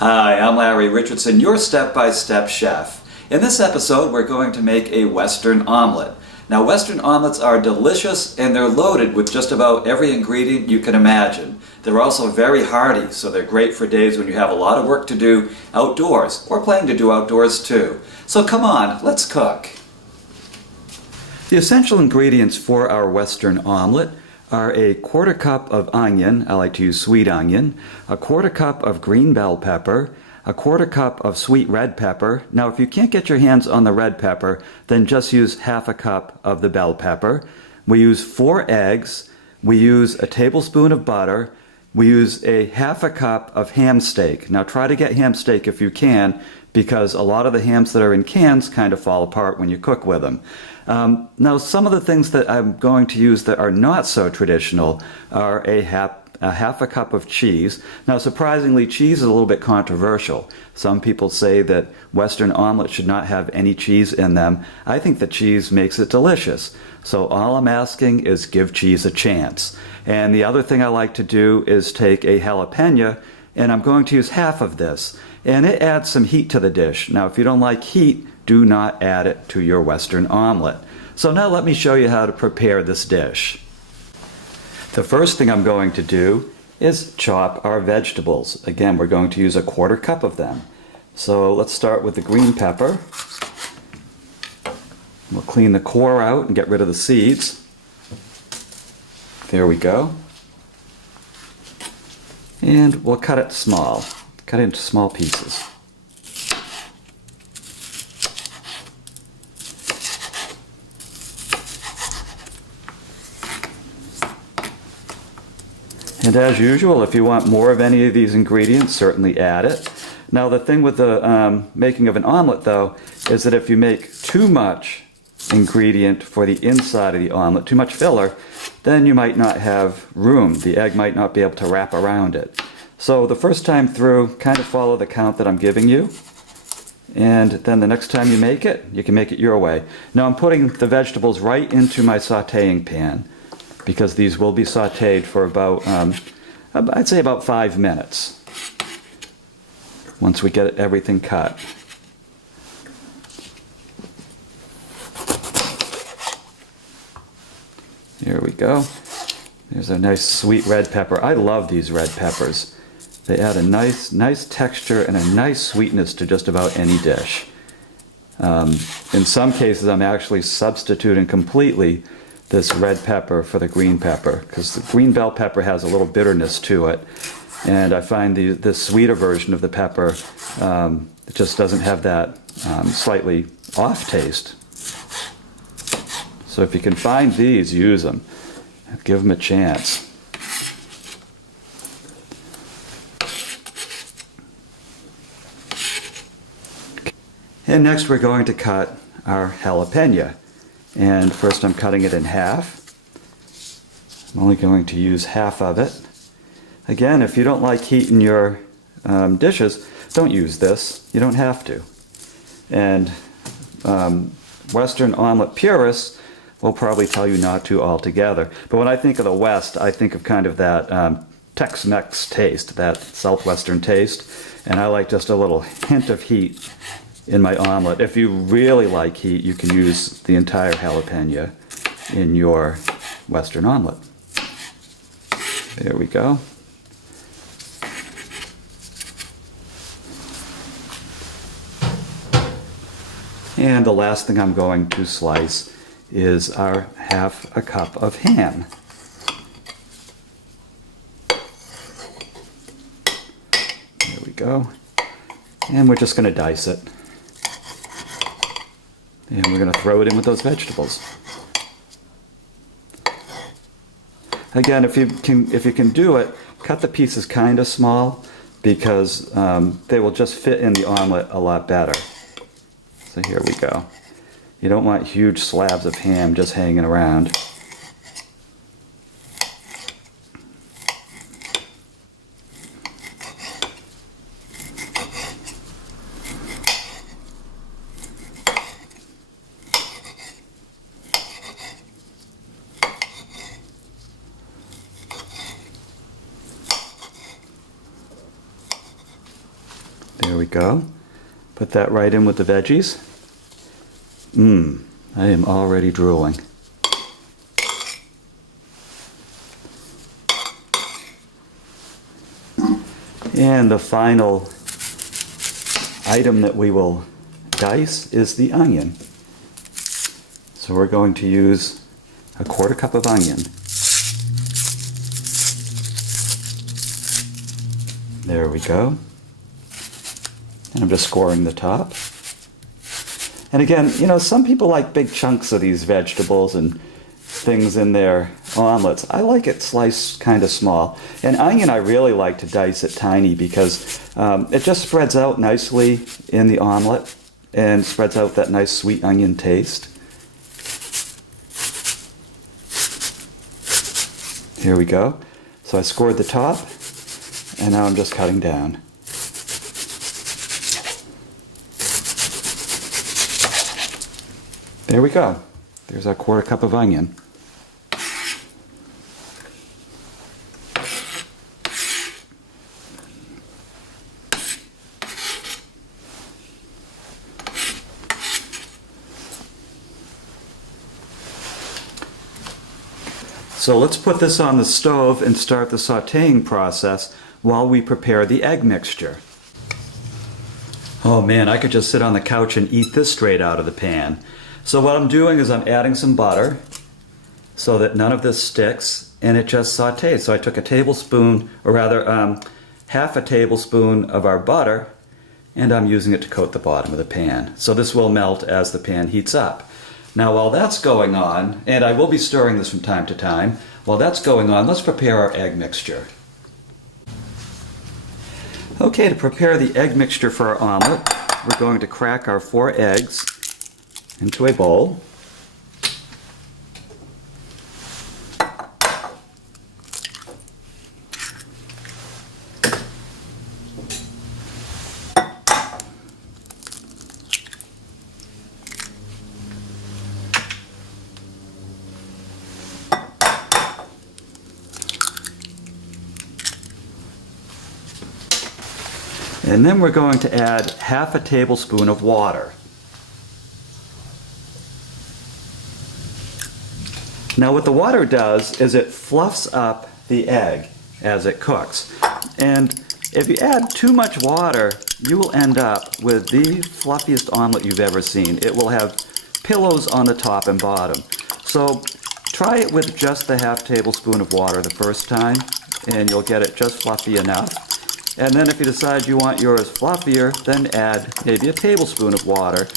Hi, I'm Larry Richardson, your step-by-step chef. In this episode, we're going to make a Western omelet. Now, Western omelets are delicious and they're loaded with just about every ingredient you can imagine. They're also very hearty, so they're great for days when you have a lot of work to do outdoors, or planning to do outdoors too. So come on, let's cook. The essential ingredients for our Western omelet are a quarter cup of onion, I like to use sweet onion, a quarter cup of green bell pepper, a quarter cup of sweet red pepper. Now if you can't get your hands on the red pepper, then just use half a cup of the bell pepper. We use 4 eggs, we use a tablespoon of butter, we use a half a cup of ham steak. Now try to get ham steak if you can, because a lot of the hams that are in cans kind of fall apart when you cook with them. Now some of the things that I'm going to use that are not so traditional are a half a cup of cheese. Now surprisingly, cheese is a little bit controversial. Some people say that Western omelets should not have any cheese in them. I think that cheese makes it delicious. So all I'm asking is give cheese a chance. And the other thing I like to do is take a jalapeno, and I'm going to use half of this. And it adds some heat to the dish. Now if you don't like heat, do not add it to your Western omelet. So now let me show you how to prepare this dish. The first thing I'm going to do is chop our vegetables. Again, we're going to use a quarter cup of them. So let's start with the green pepper. We'll clean the core out and get rid of the seeds. There we go. And we'll cut it small. Cut it into small pieces. And as usual, if you want more of any of these ingredients, certainly add it. Now the thing with the making of an omelet though, is that if you make too much ingredient for the inside of the omelet, too much filler, then you might not have room. The egg might not be able to wrap around it. So the first time through, kind of follow the count that I'm giving you. And then the next time you make it, you can make it your way. Now I'm putting the vegetables right into my sauteing pan, because these will be sauteed for about, I'd say about 5 minutes, once we get everything cut. There we go. There's a nice sweet red pepper. I love these red peppers. They add a nice texture and a nice sweetness to just about any dish. In some cases, I'm actually substituting completely this red pepper for the green pepper, because the green bell pepper has a little bitterness to it, and I find the sweeter version of the pepper it just doesn't have that slightly off taste. So if you can find these, use them. Give them a chance. And next we're going to cut our jalapeno. And first I'm cutting it in half. I'm only going to use half of it. Again, if you don't like heat in your dishes, don't use this. You don't have to. And Western omelet purists will probably tell you not to altogether. But when I think of the West, I think of kind of that Tex-Mex taste, that Southwestern taste. And I like just a little hint of heat in my omelet. If you really like heat, you can use the entire jalapeno in your Western omelet. There we go. And the last thing I'm going to slice is our half a cup of ham. There we go. And we're just going to dice it. And we're going to throw it in with those vegetables. Again, if you can do it, cut the pieces kind of small, because they will just fit in the omelet a lot better. So here we go. You don't want huge slabs of ham just hanging around. There we go. Put that right in with the veggies. I am already drooling. And the final item that we will dice is the onion. So we're going to use a 1/4 cup of onion. There we go. And I'm just scoring the top. And again, you know, some people like big chunks of these vegetables and things in their omelets. I like it sliced kind of small. And onion, I really like to dice it tiny because it just spreads out nicely in the omelet and spreads out that nice sweet onion taste. Here we go. So I scored the top, and now I'm just cutting down. There we go. There's our 1/4 cup of onion. So let's put this on the stove and start the sautéing process while we prepare the egg mixture. Oh man, I could just sit on the couch and eat this straight out of the pan. So what I'm doing is I'm adding some butter so that none of this sticks, and it just sautés. So I took a tablespoon, or rather half a tablespoon of our butter, and I'm using it to coat the bottom of the pan. So this will melt as the pan heats up. Now while that's going on, and I will be stirring this from time to time, while that's going on, let's prepare our egg mixture. Okay, to prepare the egg mixture for our omelet, we're going to crack our 4 eggs into a bowl. And then we're going to add half a tablespoon of water. Now what the water does is it fluffs up the egg as it cooks. And if you add too much water, you will end up with the fluffiest omelet you've ever seen. It will have pillows on the top and bottom. So try it with just the half tablespoon of water the first time, and you'll get it just fluffy enough. And then if you decide you want yours fluffier, then add maybe a tablespoon of water.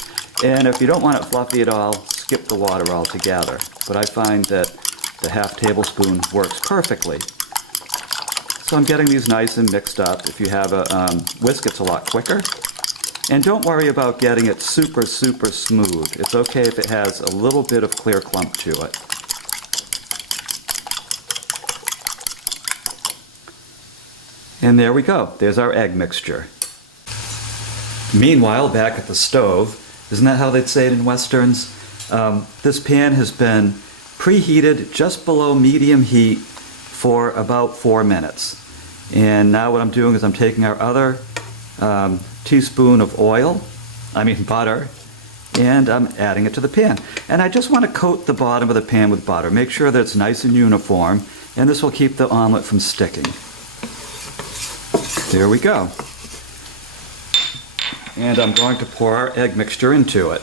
And if you don't want it fluffy at all, skip the water altogether. But I find that the half tablespoon works perfectly. So I'm getting these nice and mixed up. If you have a whisk, it's a lot quicker. And don't worry about getting it super smooth. It's okay if it has a little bit of clear clump to it. And there we go. There's our egg mixture. Meanwhile, back at the stove, isn't that how they'd say it in Westerns? This pan has been preheated just below medium heat for about 4 minutes. And now what I'm doing is I'm taking our other teaspoon of butter, and I'm adding it to the pan. And I just want to coat the bottom of the pan with butter. Make sure that it's nice and uniform, and this will keep the omelet from sticking. There we go. And I'm going to pour our egg mixture into it.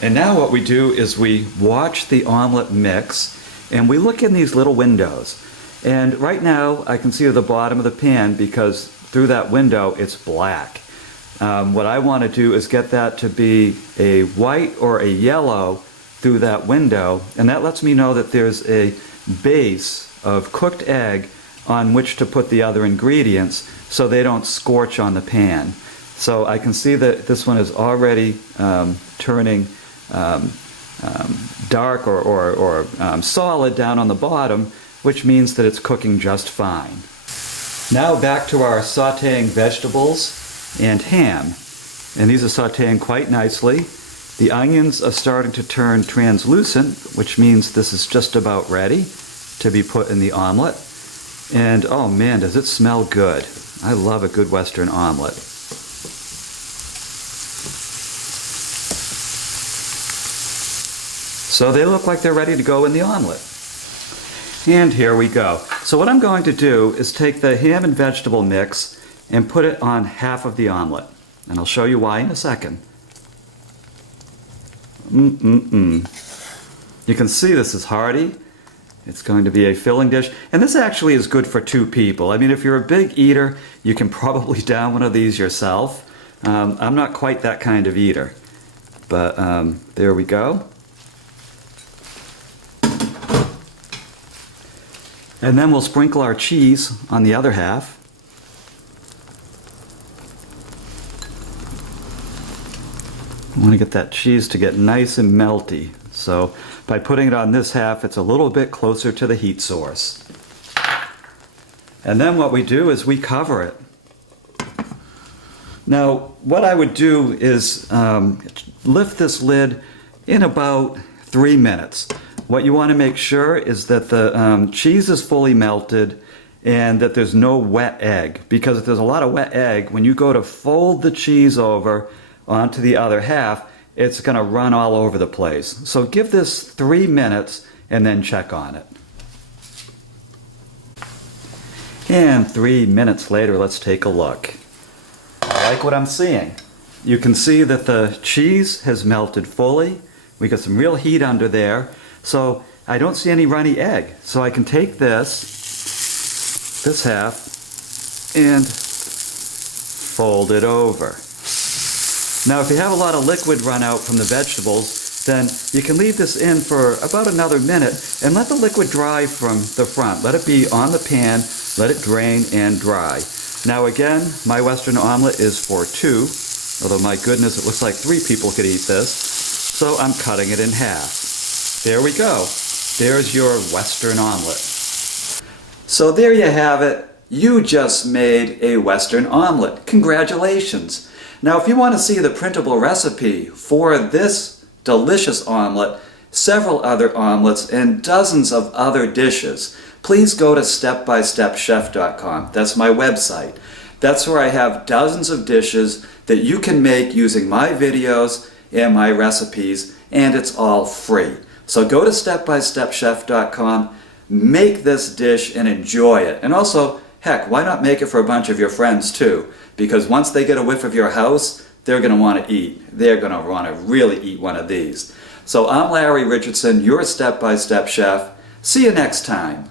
And now what we do is we watch the omelet mix, and we look in these little windows. And right now I can see the bottom of the pan because through that window it's black. What I want to do is get that to be a white or a yellow through that window, and that lets me know that there's a base of cooked egg on which to put the other ingredients so they don't scorch on the pan. So I can see that this one is already turning dark or solid down on the bottom, which means that it's cooking just fine. Now back to our sautéing vegetables and ham. And these are sautéing quite nicely. The onions are starting to turn translucent, which means this is just about ready to be put in the omelet. And oh man, does it smell good. I love a good Western omelet. So they look like they're ready to go in the omelet. And here we go. So what I'm going to do is take the ham and vegetable mix and put it on half of the omelet. And I'll show you why in a second. You can see this is hearty. It's going to be a filling dish. And this actually is good for 2 people. I mean, if you're a big eater, you can probably down one of these yourself. I'm not quite that kind of eater. But there we go. And then we'll sprinkle our cheese on the other half. I want to get that cheese to get nice and melty. So by putting it on this half, it's a little bit closer to the heat source. And then what we do is we cover it. Now, what I would do is lift this lid in about 3 minutes. What you want to make sure is that the cheese is fully melted and that there's no wet egg. Because if there's a lot of wet egg, when you go to fold the cheese over onto the other half, it's going to run all over the place. So give this 3 minutes and then check on it. And 3 minutes later, let's take a look. I like what I'm seeing. You can see that the cheese has melted fully. We got some real heat under there. So I don't see any runny egg. So I can take this half, and fold it over. Now if you have a lot of liquid run out from the vegetables, then you can leave this in for about another minute and let the liquid dry from the front. Let it be on the pan, let it drain and dry. Now again, my Western omelet is for 2, although my goodness, it looks like 3 people could eat this. So I'm cutting it in half. There we go. There's your Western omelet. So there you have it. You just made a Western omelet. Congratulations. Now if you want to see the printable recipe for this delicious omelet, several other omelets, and dozens of other dishes, please go to stepbystepchef.com. That's my website. That's where I have dozens of dishes that you can make using my videos and my recipes, and it's all free. So go to stepbystepchef.com, make this dish and enjoy it. And also, heck, why not make it for a bunch of your friends too? Because once they get a whiff of your house, they're going to want to eat. They're going to want to really eat one of these. So I'm Larry Richardson, your Step by Step Chef. See you next time.